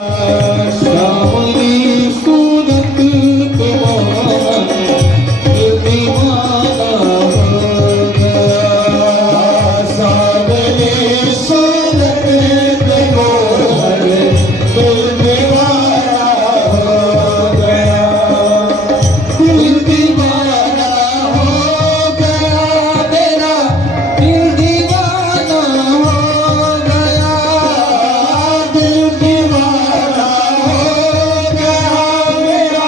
सावली सूरत तुम्हारी दिल दीवाना हो गया। सावली सूरत तुम्हारी दिल दीवाना हो गया। दिल दीवाना हो गया मेरा, दिल दीवाना हो गया। दिल दीवाना हो गया मेरा,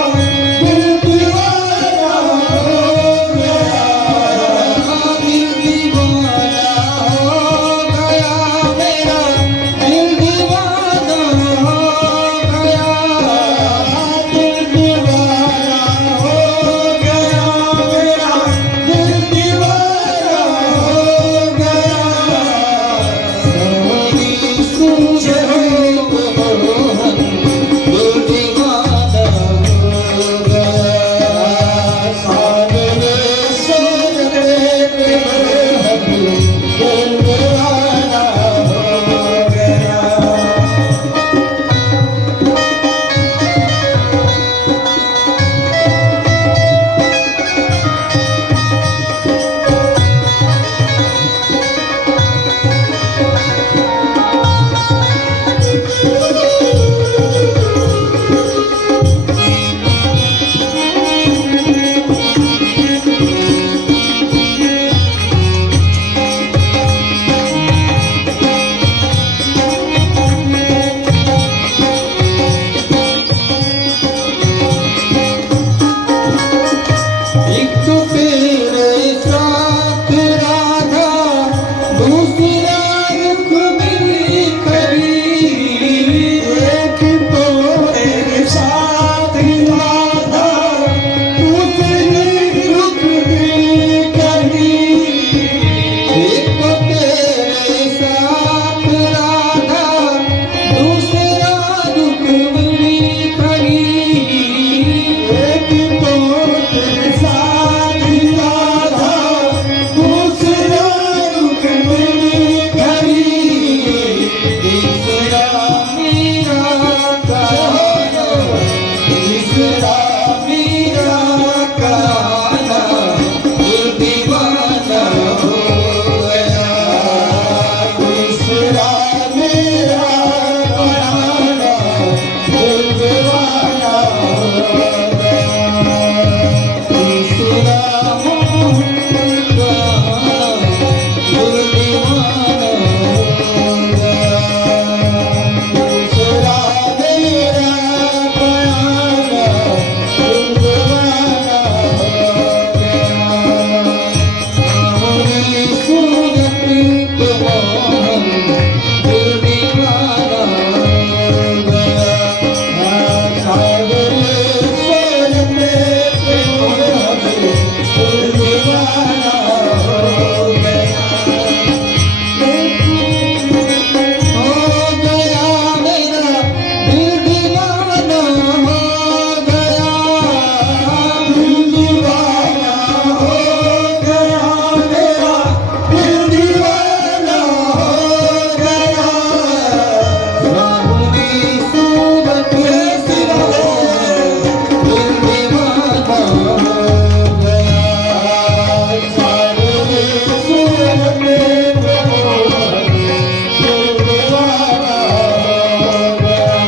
दिल दीवाना हो गया। दिल दीवाना हो गया मेरा, दिल दीवाना हो गया। दिल दीवाना हो गया मेरा, दिल दीवाना हो गया। सावली सूरत तुम्हारी दिल दीवाना हो गया। सावली सूरत तुम्हारी दिल दीवाना हो गया। एक तो तेरे साथ राधा, दूसरा रुख मिली खरी। एक तो तेरे साथ राधा, दूसरी रुख मिली खरी। एक तो तेरे साथ राधा, दूसरा रुख मिली खरी। एक तो तेरे साथ राधा, दूसरा रुख मिली खरी। तीसरा मेरा काना, तीसरा मेरा काना, दिल दीवाना हो गया। तीसरा मेरा काना, दिल दीवाना हो गया। तीसरा मुझका दिल दीवाना हो गया। तीसरा मेरा काना, दिल दीवाना हो गया। सावली सूरत तुम्हारी दिल दीवाना हो गया। सावली सूरत तुम्हारी दिल दीवाना हो गया। हो गया मेरा, दिल दीवाना हो गया। दिल दीवाना हो गया मेरा, दिल दीवाना हो गया। सावली सूरत तुम्हारी दिल दीवाना हो गया। सावली सूरत तुम्हारी दिल दीवाना हो गया।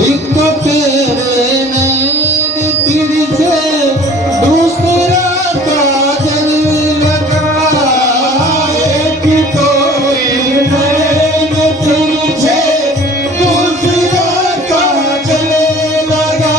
एक तो तेरे नैन तिरछे, दूसरा काजल लगा। एक तो तेरे नैन तिरछे, दूसरा काजल लगा।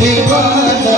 दीवाना